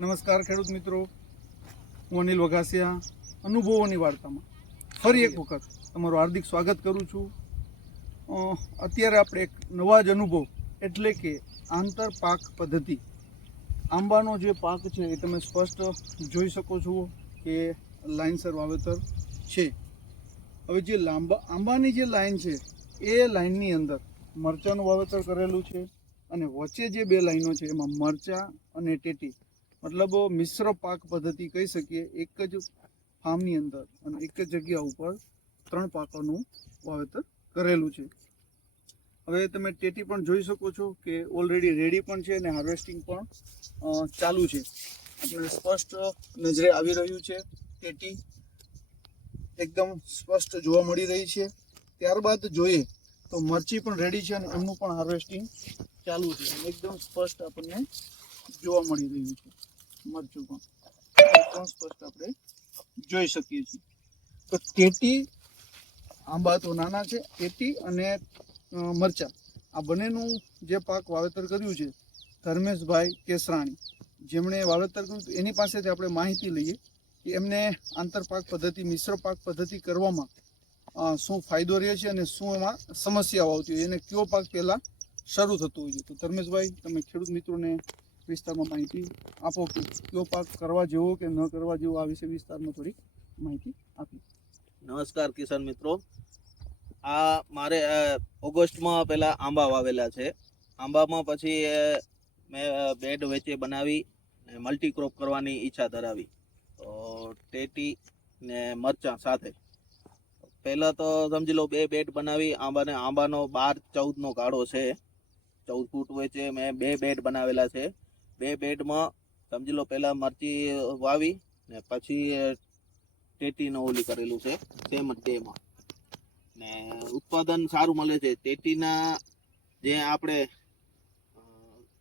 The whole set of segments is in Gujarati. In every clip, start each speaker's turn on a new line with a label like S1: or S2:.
S1: નમસ્કાર ખેડૂત મિત્રો. હું અનિલ વઘાસિયા, અનુભવોની વાર્તામાં. ફરી એક વખત તમારું હાર્દિક સ્વાગત કરું છું. અત્યારે આપણે એક નવા જ અનુભવ, એટલે કે આંતર પાક પદ્ધતિ. આંબાનો જે પાક છે એ તમે સ્પષ્ટ જોઈ શકો છો કે લાઇનસર વાવેતર છે. હવે જે લાંબા, આંબાની જે લાઇન છે, એ લાઇનની અંદર મરચાંનું વાવેતર કરેલું છે અને વચ્ચે જે બે લાઈનો છે, એમાં મરચાં અને ટેટી. મતલબ મિશ્ર પાક પદ્ધતિ કહી શકીએ, એક જ ફાર્મની અંદર અને એક જ જગ્યા ઉપર ત્રણ પાકોનું વાવેતર કરેલું છે. હવે તમે ટેટી પણ જોઈ શકો છો કે ઓલરેડી રેડી પણ છે અને હાર્વેસ્ટિંગ પણ ચાલુ છે. આપણે સ્પષ્ટ નજરે આવી રહ્યું છે, ટેટી એકદમ સ્પષ્ટ જોવા મળી રહી છે. ત્યારબાદ જોઈએ તો મરચી પણ રેડી છે અને એમનું પણ હાર્વેસ્ટિંગ ચાલુ છે. એકદમ સ્પષ્ટ આપણને જોવા મળી રહ્યું છે. મરચું પણ સ્પષ્ટ આપણે જોઈ શકીએ છીએ. તો તેટી આંબા તો નાના છે તેટી અને મરચાં. આ બંનેનું જે પાક વાવેતર કર્યું છે, ધર્મેશભાઈ કેસરાણી. જેમણે વાવેતર કર્યું એની પાસેથી આપણે માહિતી લઈએ કે એમને આંતરપાક પદ્ધતિ, મિશ્ર પાક પદ્ધતિ કરવામાં શું ફાયદો રહે છે અને શું એમાં સમસ્યાઓ આવતી હોય એને કયો પાક પહેલાં શરૂ થતું હોય છે? તો ધર્મેશભાઈ, તમે ખેડૂત મિત્રોને વિસ્તારમાં માહિતી આપો કે કયો પાક કરવા જેવો કે ન કરવા જેવો, આ વિશે વિસ્તારમાં થોડીક માહિતી આપી.
S2: નમસ્કાર કિસાન મિત્રો. આ મારે ઓગસ્ટમાં પહેલાં આંબા વાવેલા છે. આંબામાં પછી મેં બેડ વેચે બનાવી ને મલ્ટી ક્રોપ કરવાની ઈચ્છા ધરાવી. તો ટેટી ને મરચાં સાથે. પહેલાં તો સમજી લો, બે બેડ બનાવી, આંબાને, આંબાનો બાર ચૌદનો ગાળો છે. ચૌદ ફૂટ વચ્ચે મેં બે બેડ બનાવેલા છે. બે બેડમાં સમજી લો પહેલાં મરચી વાવી ને પછી અ, ઓલી કરેલું છે સેમ જ ડેમાં ને ઉત્પાદન સારું મળે છે. ટેટીના જે આપણે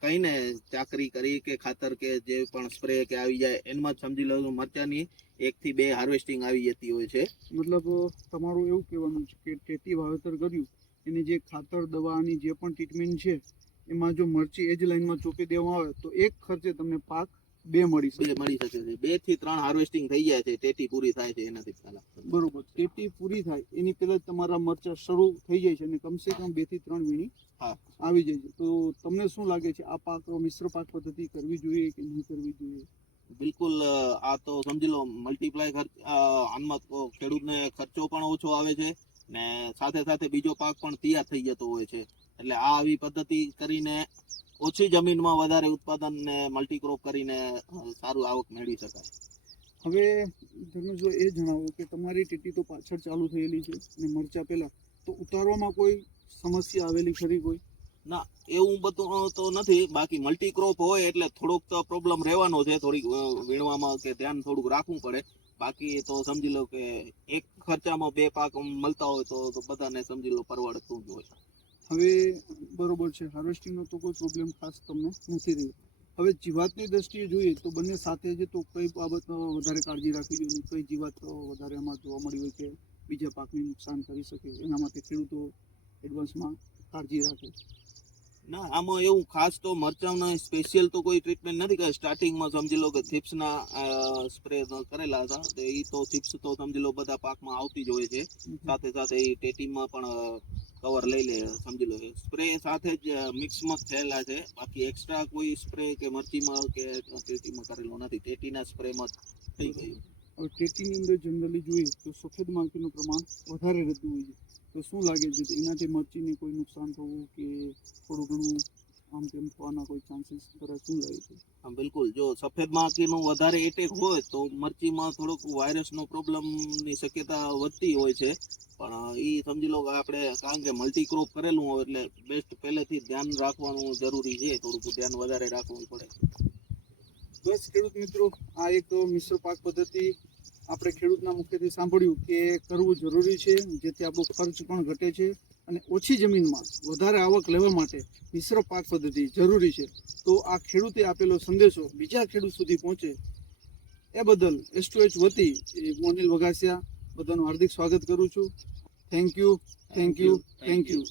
S2: કહીને ચાકરી કરી કે ખાતર કે જે પણ સ્પ્રે કે આવી જાય એમાં જ સમજી લો મરચાની એકથી બે હાર્વેસ્ટિંગ આવી જતી હોય છે.
S1: મતલબ તમારું એવું કહેવાનું છે કે ટેટી વાવેતર કર્યું એની જે ખાતર દવાની જે પણ ટ્રીટમેન્ટ છે એમાં જો મરચી એ જ લાઈનમાં ચોપી દેવામાં આવે તો એક ખર્ચે તમને પાક બે મળી શકે.
S2: મળી શકે છે. બેથી ત્રણ હાર્વેસ્ટિંગ થઈ જાય છે. ટેટી પૂરી થાય છે એનાથી પહેલા.
S1: બરોબર. ટેટી પૂરી થાય. એની પહેલા તમારા મરચા શરૂ થઈ જાય છે અને કમસે કમ બેથી ત્રણ વીણી. આવી જાય છે. તો તમને શું લાગે છે? આ પાક મિશ્ર પાક પદ્ધતિ કરવી જોઈએ કે નહીં કરવી જોઈએ?
S2: બિલકુલ આ તો સમજી લો મલ્ટીપ્લાય ખર્ચ આનમાં ખેડૂતને ખર્ચો પણ ઓછો આવે છે ને સાથે સાથે બીજો પાક પણ તૈયાર થઈ જતો હોય છે. એટલે આ આવી પદ્ધતિ કરીને ઓછી જમીનમાં વધારે ઉત્પાદન ને મલ્ટીક્રોપ કરીને સારું આવક મેળવી શકાય.
S1: હવે જો એ જણાવો કે તમારી ટીટી તો પાછળ ચાલુ થયેલી છે અને મરચા પહેલા તો ઉતારવામાં કોઈ સમસ્યા આવેલી ખરી કોઈ?
S2: ના એવું બધું તો નથી. બાકી મલ્ટીક્રોપ હોય એટલે થોડોક તો પ્રોબ્લેમ રહેવાનો છે. થોડીક વીણવામાં કે ધ્યાન થોડુંક રાખવું પડે. બાકી તો સમજી લો કે એક ખર્ચામાં બે પાક મળતા હોય તો તો બધાને સમજી લો પરવડતું જ હોય.
S1: હવે બરોબર છે. હાર્વેસ્ટિંગનો તો કોઈ પ્રોબ્લેમ ખાસ તમને નથી રહ્યો. હવે જીવાતની દ્રષ્ટિએ જોઈએ તો બંને સાથે છે તો કઈ બાબત વધારે કાળજી રાખવી જોઈએ કઈ જીવાત વધારે આમાં જોવા મળી હોય કે બીજા પાકને નુકસાન કરી શકે. એના માટે ખેડૂતો એડવાન્સમાં કાળજી રાખે.
S2: ના આમાં એવું ખાસ તો મરચાંના સ્પેશિયલ તો કોઈ ટ્રીટમેન્ટ નથી કે સ્ટાર્ટિંગમાં સમજી લો કે થિપ્સના સ્પ્રે કરેલા હતા. તો એ તો થિપ્સ તો સમજી લો બધા પાકમાં આવતી જ હોય છે. સાથે સાથે એ ટેટીમાં પણ કવર લઈ લે, સમજી લો. સ્પ્રે સાથે જ મિક્સમાં થયેલા છે. બાકી એક્સ્ટ્રા કોઈ સ્પ્રે કે મરચીમાં કે ટેટીમાં કરેલો નથી. ટેટીના સ્પ્રેમાં થઈ ગયું.
S1: હવે ટેટીની અંદર જનરલી જોઈએ તો સફેદ માખીનું પ્રમાણ વધારે રહેતું હોય છે. તો શું લાગે છે? એનાથી મરચીને કોઈ નુકસાન થવું કે થોડું ઘણું આમ તેમ થવાના કોઈ ચાન્સીસ કરે શું લાગે છે?
S2: હા બિલકુલ. જો સફેદ માખીનું વધારે એટેક હોય તો મરચીમાં થોડોક વાયરસનો પ્રોબ્લેમની શક્યતા વધતી હોય છે. પણ એ સમજી લો કે આપણે કારણ કે મલ્ટી ક્રોપ કરેલું હોય એટલે બેસ્ટ પહેલેથી ધ્યાન રાખવાનું જરૂરી છે. થોડુંક ધ્યાન વધારે રાખવું પડે.
S1: બસ ખેડૂત મિત્રો આ એક મિશ્ર પાક પદ્ધતિ આપણે ખેડૂતના મુખ્યથી સાંભળ્યું કે કરવું જરૂરી છે, જેથી આપણો ખર્ચ પણ ઘટે છે અને ઓછી જમીનમાં વધારે આવક લેવા માટે મિશ્ર પાક પદ્ધતિ જરૂરી છે. તો આ ખેડૂતે આપેલો સંદેશો બીજા ખેડૂત સુધી પહોંચે. એ બદલ એસ ટુ એચ વતી હું અનિલ વઘાસિયા બધાનું હાર્દિક સ્વાગત કરું છું. Thank you thank you thank you